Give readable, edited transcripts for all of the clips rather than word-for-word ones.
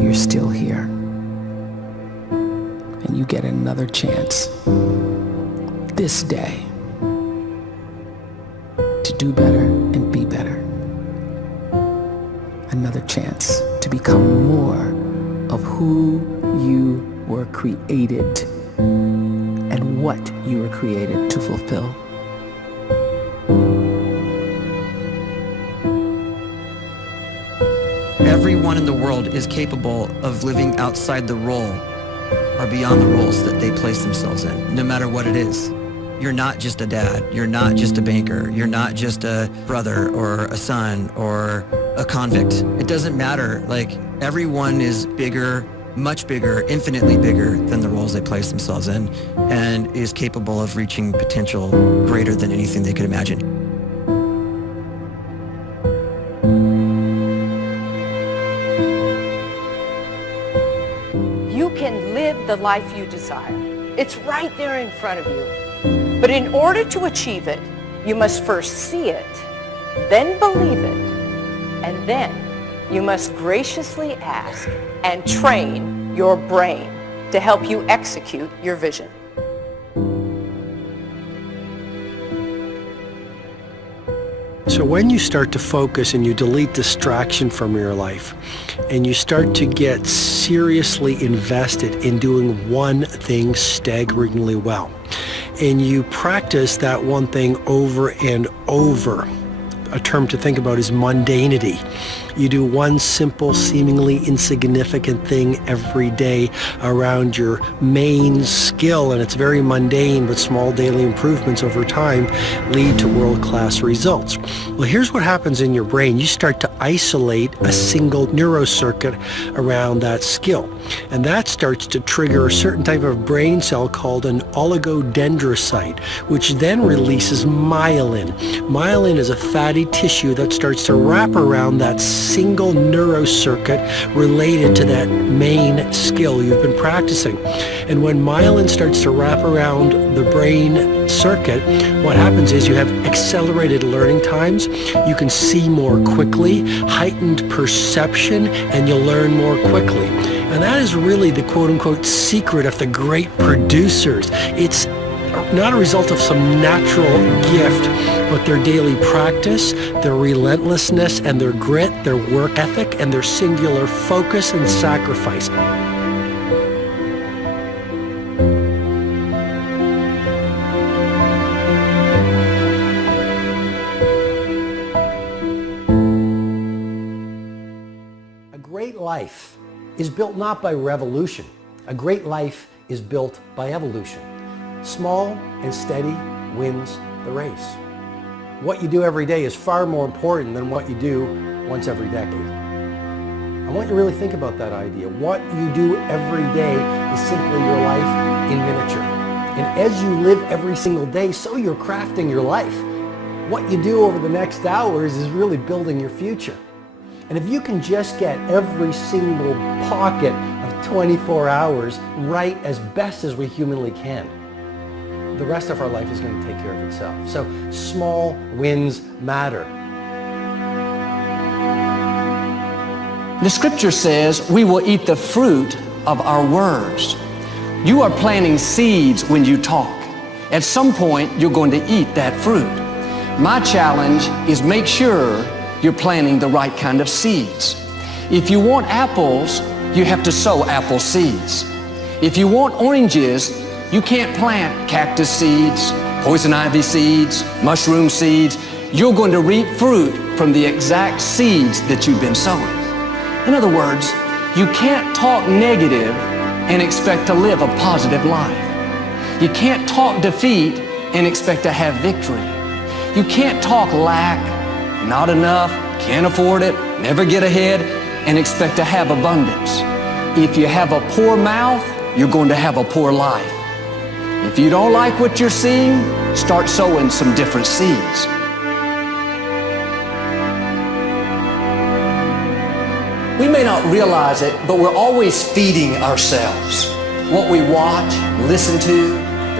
you're still here. And you get another chance this day to do better and be better. Another chance to become more of who you were created and what you were created to fulfill. Everyone in the world is capable of living outside the role or beyond the roles that they place themselves in, no matter what it is. You're not just a dad, you're not just a banker, you're not just a brother or a son or a convict. It doesn't matter. Like, everyone is bigger, much bigger, infinitely bigger than the roles they place themselves in, and is capable of reaching potential greater than anything they could imagine. You can live the life you desire. It's right there in front of you. But in order to achieve it, you must first see it, then believe it, and then you must graciously ask and train your brain to help you execute your vision. So when you start to focus and you delete distraction from your life, and you start to get seriously invested in doing one thing staggeringly well, and you practice that one thing over and over, a term to think about is mundanity. You do one simple, seemingly insignificant thing every day around your main skill, and it's very mundane, but small daily improvements over time lead to world-class results. Well, here's what happens in your brain. You start to isolate a single neurocircuit around that skill, and that starts to trigger a certain type of brain cell called an oligodendrocyte, which then releases myelin. Myelin is a fatty tissue that starts to wrap around that single neurocircuit related to that main skill you've been practicing. And when myelin starts to wrap around the brain circuit, what happens is you have accelerated learning times, you can see more quickly, heightened perception, and you'll learn more quickly. And that is really the quote-unquote secret of the great producers. It's not a result of some natural gift, but their daily practice, their relentlessness and their grit, their work ethic, and their singular focus and sacrifice. A great life is built not by revolution. A great life is built by evolution. Small and steady wins the race. What you do every day is far more important than what you do once every decade. I want you to really think about that idea. What you do every day is simply your life in miniature. And as you live every single day, so you're crafting your life. What you do over the next hours is really building your future. And if you can just get every single pocket of 24 hours right as best as we humanly can, the rest of our life is going to take care of itself. So small wins matter. The scripture says we will eat the fruit of our words. You are planting seeds when you talk. At some point, you're going to eat that fruit. My challenge is make sure you're planting the right kind of seeds. If you want apples, you have to sow apple seeds. If you want oranges, you can't plant cactus seeds, poison ivy seeds, mushroom seeds. You're going to reap fruit from the exact seeds that you've been sowing. In other words, you can't talk negative and expect to live a positive life. You can't talk defeat and expect to have victory. You can't talk lack, not enough, can't afford it, never get ahead, and expect to have abundance. If you have a poor mouth, you're going to have a poor life. If you don't like what you're seeing, start sowing some different seeds. We may not realize it, but we're always feeding ourselves. What we watch, listen to,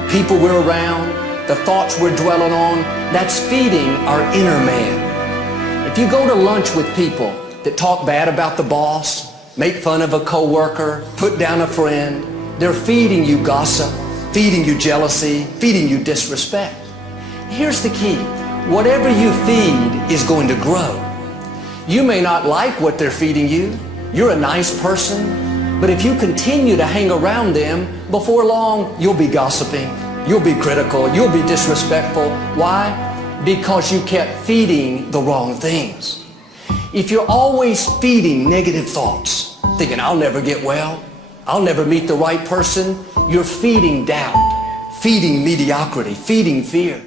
the people we're around, the thoughts we're dwelling on, that's feeding our inner man. If you go to lunch with people that talk bad about the boss, make fun of a coworker, put down a friend. They're feeding you gossip, feeding you jealousy, feeding you disrespect. Here's the key. Whatever you feed is going to grow. You may not like what they're feeding you. You're a nice person. But if you continue to hang around them, before long, you'll be gossiping. You'll be critical. You'll be disrespectful. Why? Because you kept feeding the wrong things. If you're always feeding negative thoughts, thinking, I'll never get well, I'll never meet the right person, you're feeding doubt, feeding mediocrity, feeding fear.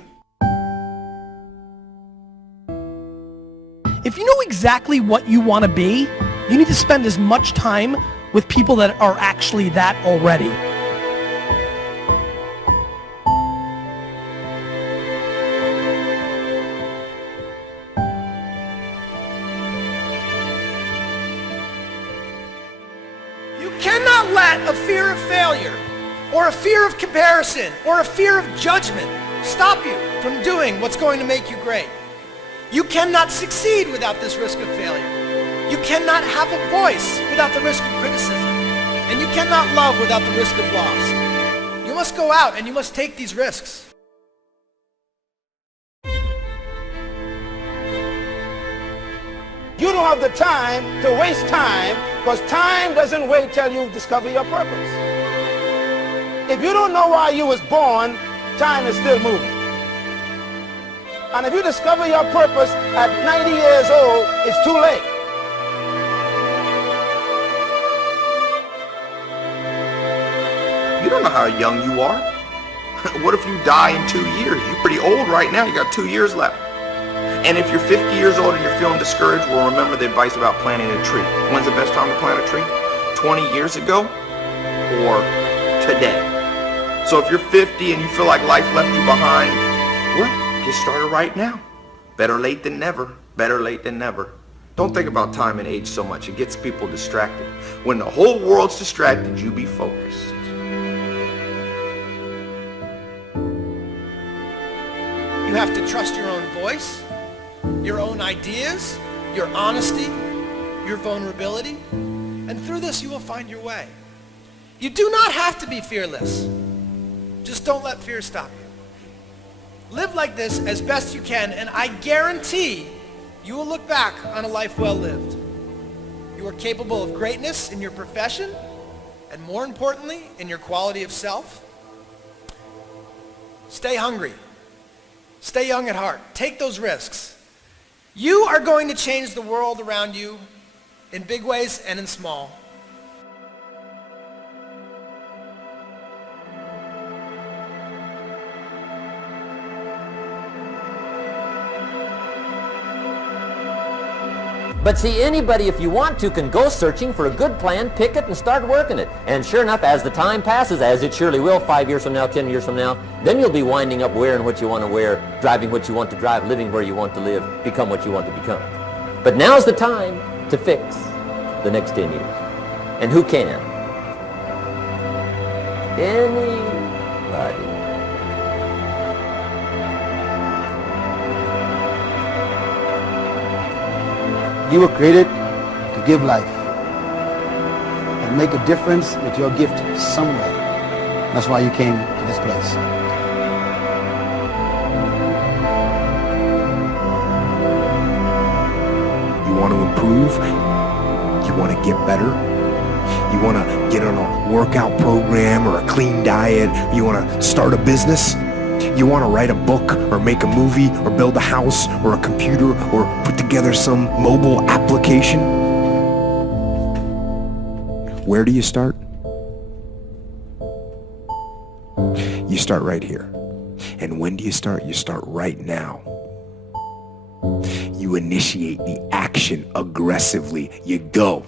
If you know exactly what you want to be, you need to spend as much time with people that are actually that already. You cannot let a fear of failure, or a fear of comparison, or a fear of judgment stop you from doing what's going to make you great. You cannot succeed without this risk of failure. You cannot have a voice without the risk of criticism. And you cannot love without the risk of loss. You must go out and you must take these risks. You don't have the time to waste time, because time doesn't wait till you discover your purpose. If you don't know why you was born, time is still moving. And if you discover your purpose at 90 years old, it's too late. You don't know how young you are. What if you die in 2 years? You're pretty old right now. You got 2 years left. And if you're 50 years old and you're feeling discouraged, well, remember the advice about planting a tree. When's the best time to plant a tree? 20 years ago or today? So if you're 50 and you feel like life left you behind, well, get started right now. Better late than never. Better late than never. Don't think about time and age so much. It gets people distracted. When the whole world's distracted, you be focused. You have to trust your own voice, your own ideas, your honesty, your vulnerability, and through this you will find your way. You do not have to be fearless. Just don't let fear stop you. Live like this as best you can, and I guarantee you will look back on a life well lived. You are capable of greatness in your profession, and more importantly, in your quality of self. Stay hungry. Stay young at heart. Take those risks. You are going to change the world around you in big ways and in small. But see, anybody, if you want to, can go searching for a good plan, pick it, and start working it. And sure enough, as the time passes, as it surely will 5 years from now, 10 years from now, then you'll be winding up wearing what you want to wear, driving what you want to drive, living where you want to live, become what you want to become. But now's the time to fix the next 10 years. And who can? Anybody. You were created to give life and make a difference with your gift somewhere. That's why you came to this place. You want to improve? You want to get better? You want to get on a workout program or a clean diet? You want to start a business? You want to write a book or make a movie or build a house or a computer or put together some mobile application? Where do you start? You start right here. And when do you start? You start right now. You initiate the action aggressively. You go.